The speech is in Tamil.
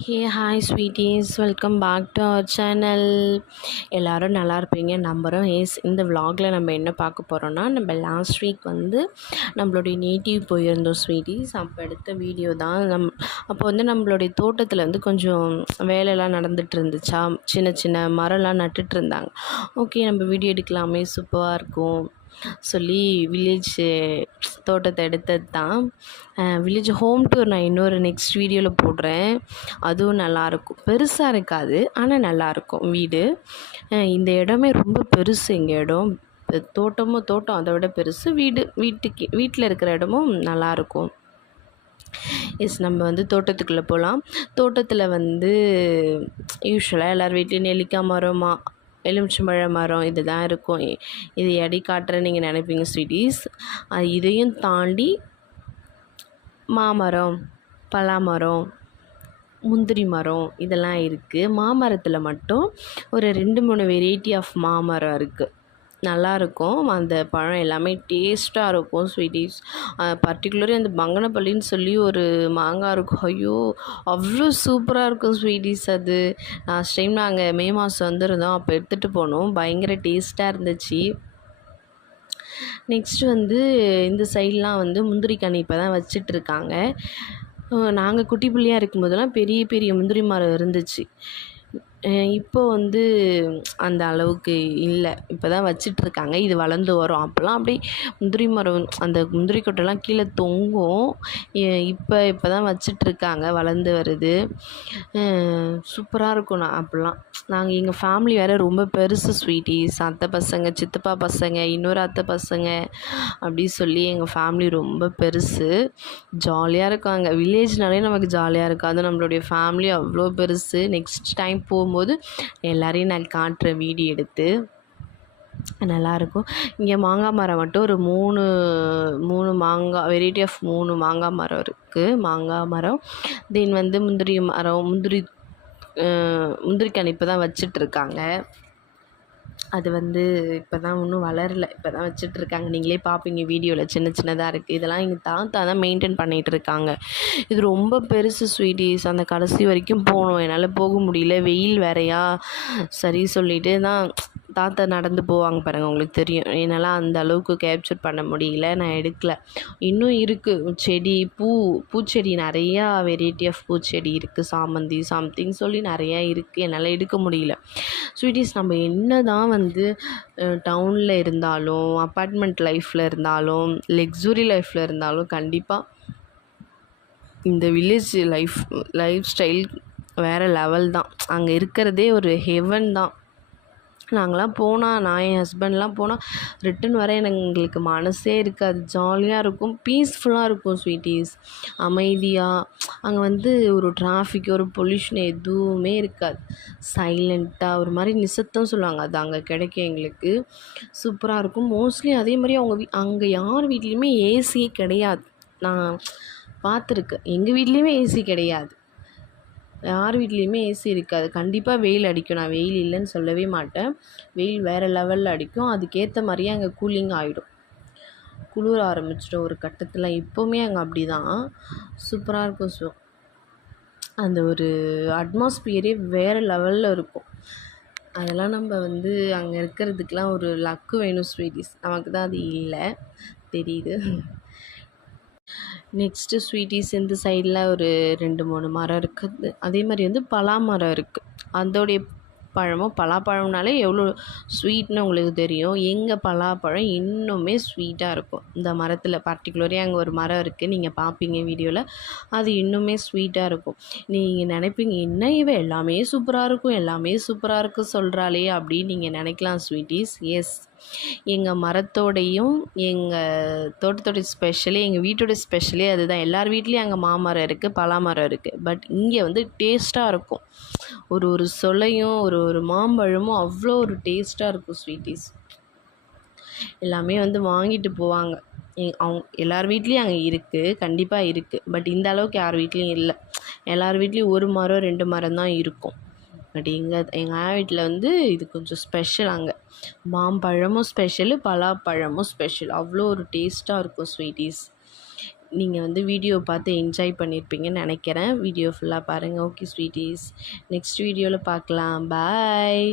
Hey hi sweeties, welcome back to our channel. எல்லோரும் நல்லா இருப்பீங்க நம்புகிறோம். இந்த விலாகில் நம்ம என்ன பார்க்க போகிறோன்னா, நம்ம லாஸ்ட் வீக் நம்மளுடைய நேட்டிவ் போயிருந்தோம் ஸ்வீட்டீஸ். அப்போ எடுத்த வீடியோ தான். அப்போ நம்மளுடைய தோட்டத்தில் கொஞ்சம் வேலைலாம் நடந்துகிட்டு இருந்துச்சா, சின்ன சின்ன மரம்லாம் நட்டுட்டு இருந்தாங்க. ஓகே, நம்ம வீடியோ எடுக்கலாமே, சூப்பராக இருக்கும் சொல்லி வில்லேஜ் தோட்டத்தை எடுத்தது தான். வில்லேஜ் ஹோம் டூர் நான் இன்னொரு நெக்ஸ்ட் வீடியோவில் போடுறேன். அதுவும் நல்லாயிருக்கும். பெருசாக இருக்காது, ஆனால் நல்லாயிருக்கும் வீடு. இந்த இடமே ரொம்ப பெருசு. எங்கள் இடம் தோட்டம் அதை விட பெருசு. வீட்டில் இருக்கிற இடமும் நல்லாயிருக்கும். நம்ம தோட்டத்துக்குள்ளே போகலாம். தோட்டத்தில் யூஸ்வலாக எல்லார் வீட்லேயும் நெல்லிக்காய் மரம், எலுமிச்சம்பழ மரம் இது தான் இருக்கும். இது எடை காட்டுறேன்னு நீங்கள் நினைப்பீங்க ஸ்வீட்டீஸ். இதையும் தாண்டி மாமரம், பலாமரம், முந்திரி மரம் இதெல்லாம் இருக்குது. மாமரத்தில் மட்டும் ஒரு 2-3 வெரைட்டி ஆஃப் மாமரம் இருக்குது. நல்லாயிருக்கும். அந்த பழம் எல்லாமே டேஸ்ட்டாக இருக்கும் ஸ்வீட்டீஸ். பர்டிகுலரி அந்த பங்கனப்பள்ளின்னு சொல்லி ஒரு மாங்காய் இருக்கும். ஐயோ, அவ்வளோ சூப்பராக இருக்கும் ஸ்வீட்டீஸ். அது லாஸ்ட் டைம் நாங்கள் மே மாதம் வந்திருந்தோம், அப்போ எடுத்துகிட்டு போனோம். பயங்கர டேஸ்ட்டாக இருந்துச்சு. நெக்ஸ்ட் இந்த சைட்லாம் முந்திரி கனி இப்போ தான் வச்சிட்ருக்காங்க. நாங்கள் குட்டி பிள்ளையாக இருக்கும்போதெல்லாம் பெரிய பெரிய முந்திரி மரம் இருந்துச்சு. இப்போ அந்த அளவுக்கு இல்லை. இப்போ தான் வச்சிட்ருக்காங்க. இது வளர்ந்து வரும். அப்போல்லாம் அப்படியே முந்திரி மரம், அந்த முந்திரி கொட்டைலாம் கீழே தொங்கும். இப்போ தான் வச்சிட்ருக்காங்க, வளர்ந்து வருது. சூப்பராக இருக்கும். அப்போல்லாம் நாங்கள் எங்கள் ஃபேமிலி வேறு ரொம்ப பெருசு ஸ்வீட்டீஸ். அத்தை பசங்க, சித்தப்பா பசங்க, இன்னொரு அத்தை பசங்க அப்படி சொல்லி எங்கள் ஃபேமிலி ரொம்ப பெருசு. ஜாலியாக இருக்கும். அங்கே வில்லேஜ்னாலே நமக்கு ஜாலியாக இருக்கும். அது நம்மளுடைய ஃபேமிலி அவ்வளோ பெருசு. நெக்ஸ்ட் டைம் போகும்போது எல்லோரையும் நான் காட்டுற வீடியோ எடுத்து. நல்லாயிருக்கும். இங்கே மாங்காய் மரம் மட்டும் ஒரு 3 மாங்காய் வெரைட்டி ஆஃப் 3 மாங்காய் மரம் இருக்குது. மாங்காய் மரம், தென் முந்திரி மரம், முந்திரிக்கனி இப்போ தான் வச்சிட்ருக்காங்க. அது இப்போ தான் இன்னும் வளரல, இப்போ தான் வச்சிட்ருக்காங்க. நீங்களே பார்ப்பீங்க வீடியோவில், சின்னதாக இருக்குது. இதெல்லாம் எங்கள் தாத்தா தான் மெயின்டைன் பண்ணிகிட்டு இருக்காங்க. இது ரொம்ப பெருசு ஸ்வீட்டீஸ். அந்த கடைசி வரைக்கும் போகணும், என்னால் போக முடியல. வெயில் வேறையா, சரி சொல்லிட்டு தான் தாத்தா நடந்து போவாங்க பாருங்கள், உங்களுக்கு தெரியும். என்னால் அந்த அளவுக்கு கேப்சர் பண்ண முடியல, நான் எடுக்கலை. இன்னும் இருக்குது செடி, பூச்செடி நிறையா வெரைட்டி ஆஃப் பூச்செடி இருக்குது. சாமந்தி சம்திங் சொல்லி நிறையா இருக்குது. என்னால் எடுக்க முடியல ஸ்வீட்டீஸ். நம்ம என்ன தான் டவுனில் இருந்தாலும், அப்பார்ட்மெண்ட் லைஃப்பில் இருந்தாலும், லக்ஸுரி லைஃப்பில் இருந்தாலும், கண்டிப்பாக இந்த வில்லேஜ் லைஃப் ஸ்டைல் வேறு லெவல் தான். அங்கே இருக்கிறதே ஒரு ஹெவன் தான். நாங்களாம் போனால், நான் என் ஹஸ்பண்ட்லாம் போனால் ரிட்டன் வர எங்களுக்கு மனசே இருக்காது. ஜாலியாக இருக்கும், பீஸ்ஃபுல்லாக இருக்கும் ஸ்வீட்டீஸ். அமைதியாக அங்கே ஒரு டிராஃபிக், ஒரு பொல்யூஷன் எதுவுமே இருக்காது. சைலண்ட்டாக ஒரு மாதிரி நிசத்தம் சொல்லுவாங்க, அது அங்கே கிடைக்கும் எங்களுக்கு. சூப்பராக இருக்கும். மோஸ்ட்லி அதே மாதிரி அங்கே யார் வீட்லேயுமே ஏசியே கிடையாது. நான் பார்த்துருக்கேன். எங்கள் வீட்லேயுமே ஏசி கிடையாது. யார் வீட்லேயுமே ஏசி இருக்காது. கண்டிப்பாக வெயில் அடிக்கும். நான் வெயில் இல்லைன்னு சொல்லவே மாட்டேன். வெயில் வேறு லெவலில் அடிக்கும். அதுக்கேற்ற மாதிரியே அங்கே கூலிங் ஆகிடும். குளிர ஆரம்பிச்சிடும் ஒரு கட்டத்தில். இப்போவுமே அங்கே அப்படி தான். சூப்பராக இருக்கும். அந்த ஒரு அட்மாஸ்பியரே வேறு லெவலில் இருக்கும். அதெல்லாம் நம்ம அங்கே இருக்கிறதுக்கெலாம் ஒரு லக்கு வேணும் ஸ்வீட்டீஸ். நமக்கு தான் அது இல்லை, தெரியுது. நெக்ஸ்ட்டு ஸ்வீட்டீஸ் இந்த சைடில் ஒரு 2-3 மரம் இருக்குது. அதே மாதிரி பலா மரம் இருக்குது. அதோடைய பலாப்பழம்னாலே எவ்வளோ ஸ்வீட்னு உங்களுக்கு தெரியும். எங்கள் பலாப்பழம் இன்னுமே ஸ்வீட்டாக இருக்கும். இந்த மரத்தில் பர்டிகுலரி அங்கே ஒரு மரம் இருக்குது, நீங்கள் பார்ப்பீங்க வீடியோவில். அது இன்னுமே ஸ்வீட்டாக இருக்கும். நீங்கள் நினைப்பீங்க, என்ன எல்லாமே சூப்பராக இருக்கும் சொல்கிறாளே அப்படின்னு நீங்கள் நினைக்கலாம் ஸ்வீட்டீஸ். எஸ், எங்கள் மரத்தோடையும் எங்கள் தோட்டத்தோடைய ஸ்பெஷலே, எங்கள் வீட்டோட ஸ்பெஷலே அதுதான். எல்லார் வீட்லேயும் அங்கே மாமரம் இருக்குது, பலாமரம் இருக்குது. பட் இங்கே டேஸ்ட்டாக இருக்கும். ஒரு சொலையும் ஒரு மாம்பழமும் அவ்வளோ ஒரு டேஸ்ட்டாக இருக்கும் ஸ்வீட்டீஸ். எல்லாமே வாங்கிட்டு போவாங்க. எல்லார் வீட்லேயும் அங்கே இருக்குது, கண்டிப்பாக இருக்குது. பட் இந்த அளவுக்கு யார் வீட்லேயும் இல்லை. எல்லார் வீட்லேயும் 1 மரம் 2 மரம் தான் இருக்கும். பட் எங்கள் வீட்டில் இது கொஞ்சம் ஸ்பெஷல். அங்கே மாம்பழமும் ஸ்பெஷலு, பலாப்பழமும் ஸ்பெஷல். அவ்வளோ ஒரு டேஸ்ட்டாக இருக்கும் ஸ்வீட்டீஸ். நீங்கள் வந்து வீடியோ பார்த்து என்ஜாய் பண்ணியிருப்பீங்கன்னு நினைக்கிறேன். வீடியோ ஃபுல்லாக பாருங்கள். ஓகே ஸ்வீட்டீஸ், நெக்ஸ்ட் வீடியோவில் பார்க்கலாம். பாய்.